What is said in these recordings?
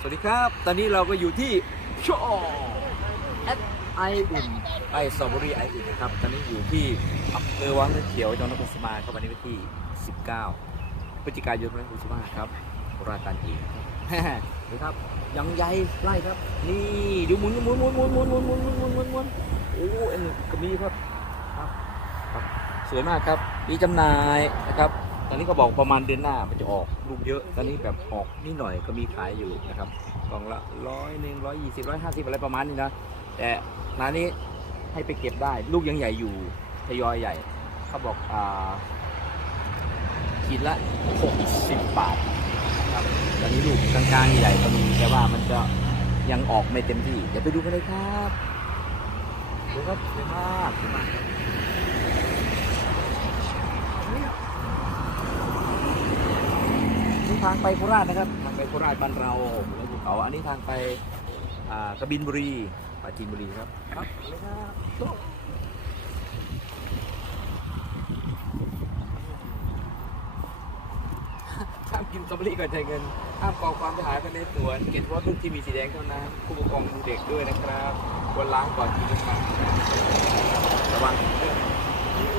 สวัสดีครับ ตอนนี้เราก็อยู่ที่ชอแอดไออุ่นไปสตรอเบอรี่ไออุ่นนะครับ ตอนนี้อยู่ที่อำเภอวังน้ำเขียวจังหวัดนครสมาครับวันนี้วันที่ 19 พฤศจิกายน2565ครับราการอีกดูครับ ยังใหญ่ไล่ครับ นี่ดูหมุนหมุนหมุนหมุนหมุนหมุนหมุนหมุนหมุนหมุนหมุนโอ้เอ็นกระมีครับครับ สวยมากครับ มีจำหน่ายนะครับ ตอนนี้ก็บอกประมาณเดือนหน้ามันจะออกลูกเยอะ ตอนนี้แบบออกนิดหน่อยก็มีขายอยู่นะครับกล่องละร้อยหนึ่งร้อยยี่สิบร้อยห้าสิบอะไรประมาณนี้นะ แต่ร้านนี้ให้ไปเก็บได้ ลูกยังใหญ่อยู่ทยอยใหญ่ เขาบอกอ่าขีดละหกสิบบาทนะครับตอนนี้ลูกกลางๆใหญ่ก็มีแต่ว่ามันจะยังออกไม่เต็มที่ เดี๋ยวไปดูกันเลยครับดูครับสวยมากสวยมาก นี่ทางไปโคราชนะครับ ทางไปโคราชบ้านเราแล้วภูเขาอันนี้ทางไปอ่ากระบินบุรีปราจีนบุรีครับครับเลยครับห้ามกินสตรอเบอรี่ก่อนจ่ายเงินห้ามกองความไปหายไปในสวนเก็บเฉพาะลูกที่มีสีแดงเท่านั้นผู้ปกครองดูเด็กด้วยนะครับควรล้างก่อนกินนะครับระวังเรื่องโอ้โห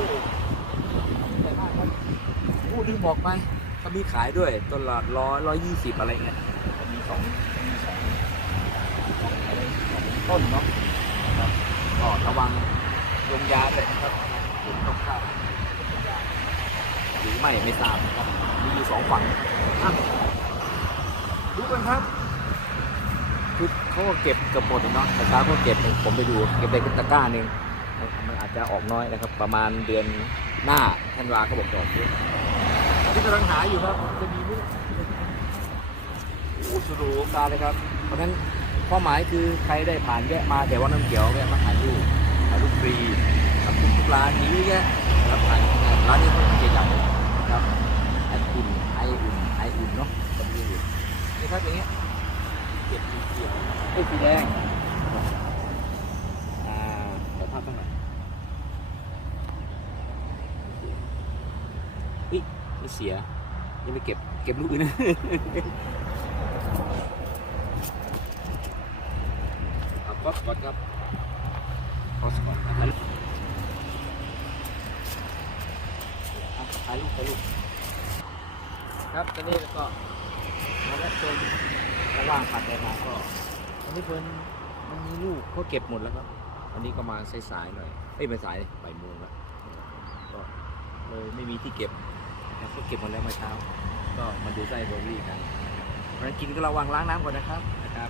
ใหญ่มากครับโอ้ลืมบอกไป เขามีขายด้วยต้นละร้อยร้อยยี่สิบอะไรเงี้ยมีสองมีสองต้นเนาะครับก็ระวังลงยาเลยนะครับคุณต้องเข้าหรือไม่ไม่ทราบนะครับมีอยู่สองฝั่งดูกันครับคือเขาก็เก็บกับหมดเลยเนาะแต่ช้าเขาเก็บผมไปดูเก็บได้ตะก้าหนึ่งมันอาจจะออกน้อยนะครับ ประมาณเดือนหน้าธันวาเขาบอกจะออกเยอะ ที่กำลังหาอยู่ครับจะมีไหมโอ้สุดหรูตาเลยครับ เพราะฉะนั้นเป้าหมายคือใครได้ผ่านแวะมาแต่ว่าน้ำเขียวแวะมาถ่ายรูปถ่ายรูปฟรีกับทุกทุกร้านมีเยอะแยะครับถ่ายร้านนี้เขาเก๋จังนะครับไออุ่นไออุ่นไออุ่นเนาะกับมีอุ่นี่ครับอย่างเงี้ยเก็บสีเขียวเอ้ยสีแดงอ่าเดี๋ยวภาพตั้งหน่อยอุ๊ยไม่ เสียยังไม่เก็บเก็บลูกอื่นะเอาคอสก่อนครับคอสก่อนอะอะถ่ายรูปถ่ายรูปครับตอนนี้ก็มาแวชมระหว่างผ่านไปมาก็ตอนนี้เพิ่นมันมีลูกเขาเก็บหมดแล้วครับอันนี้ก็มาสายๆหน่อยเอ้ยไม่สายบ่ายโมงแล้วก็เลยไม่มีที่เก็บ นะครับก็เก็บหมดแล้วเมื่อเช้า ก็มาดูไส้เบอร์รี่กันเพราะฉะนั้นกินก็ระวังล้างน้ำก่อนนะครับนะครับ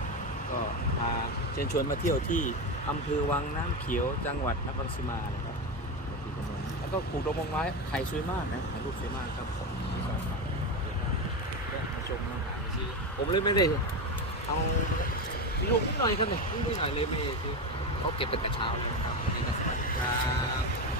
ก็พาเชิญชวนมาเที่ยวที่อำเภอวังน้ำเขียวจังหวัดนครสีมานะครับที่ถนนแล้วก็ปลูกดอกมงไม้ไข่สวยมากนะถ่ายรูปสวยมากครับผมที่สองฝั่งมาชมมาหาซื้อผมเลยไม่ได้เอาลูกนิดหน่อยครับเนี่ยลูกนิดหน่อยเลยไม่ได้ซื้อเขาเก็บตั้งแต่เช้าเลยครับวันนี่ก็สวัสดีครับ